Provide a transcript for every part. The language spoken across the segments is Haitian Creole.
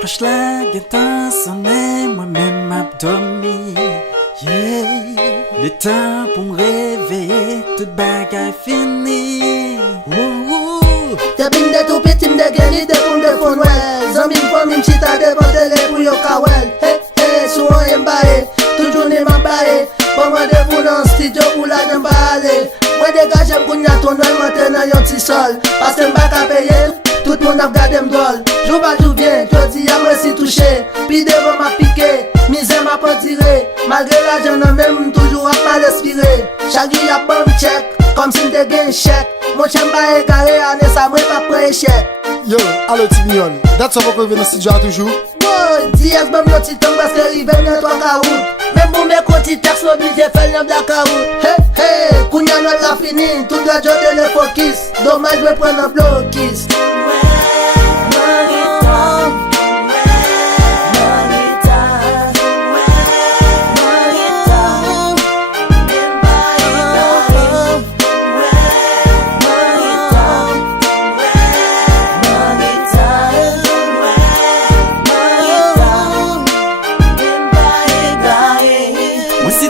Cloche la guetin sonné, moi-même m'abdomi. Yeah, le temps pour me réveiller, toute bagaille finie. Te bin de tout petit m'de geni de pou m'de fon wel. Zami m'fon m'chita devant télé pou yo kawel. Hey, hey, sou an yem baye, tout journée m'baye. Bon rendez-vous dans studio pou la jen ba ale. Mwen degaje m'kounya ton noy mante nan yon ti sol. Parce m'ba ka paye, tout moun ap gade m'dol. Jou va jou vien, jodi a mwen si touche. Pi devant m'a piqué, misè m'a pas tiré. Malgré la jen nan men toujou ap mal espiré. Chagri a bon check, comme si m'de gen chèque. Mon chamba est carré, ane sa mwen pa pre chèque. Yo, allo ti mignon, dat sa vok revè nan studio a toujou? Boy, dièz bèm nou ti tong baske rive mnen 3 karout. Mèm pou mè konti teks l'oblige fèl nan bla karout. Hey, hey, kounya not la fini, tout doit jote le focus. Dommage mwen pren nan blokis.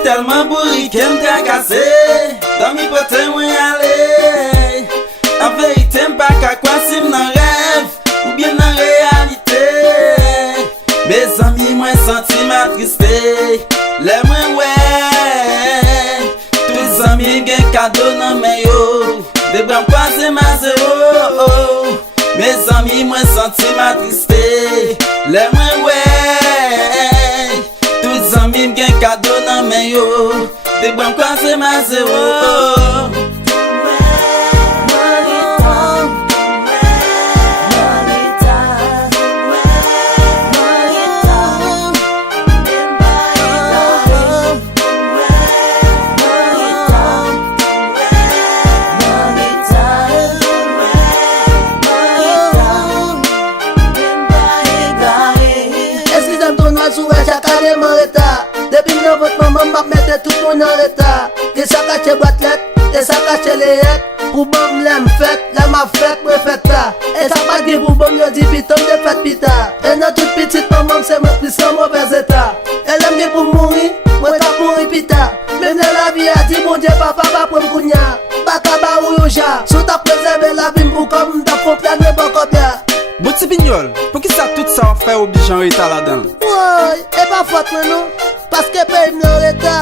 Tellement bourri qu'elle m'a cassé. Dans mes potes, moi aller. En vérité, m'pas qu'à quoi si m'en rêve ou bien en réalité. Mes amis, moi senti ma tristesse. Les moi ouais. Tous les amis, gen cadeau dans mes yo. Des bras croisés ma zéro. Mes amis, moi senti ma tristesse. Les moi ouais. Tous amis m'gen cadeau nan men yo. Des bram kwa se ma zéro. Sou wè chakade man reta. Depi mnen vot maman map mette tout moun an reta. Ke sa kache boatlet, ke sa kache leyet. Pou bom lem fet, lem a fet mwen fet la. E sa pa gi pou bom yo di pitom de fet pita. E nan tout pitit maman se mwen plis an mouvez eta. E lem gi pou mouri, mwen tap mouri pita. Menen la vi a di bon diye papa pa pou mkounya. Baka ba ou yo ja, sou ta prezeve la vi mbou kom mda fon plan mwen bokobya. Bouti Bignol, pour qui ça tout ça fait obligé en état là-dedans? Woy, e pa fote mwen nou, paske pe im nan reta.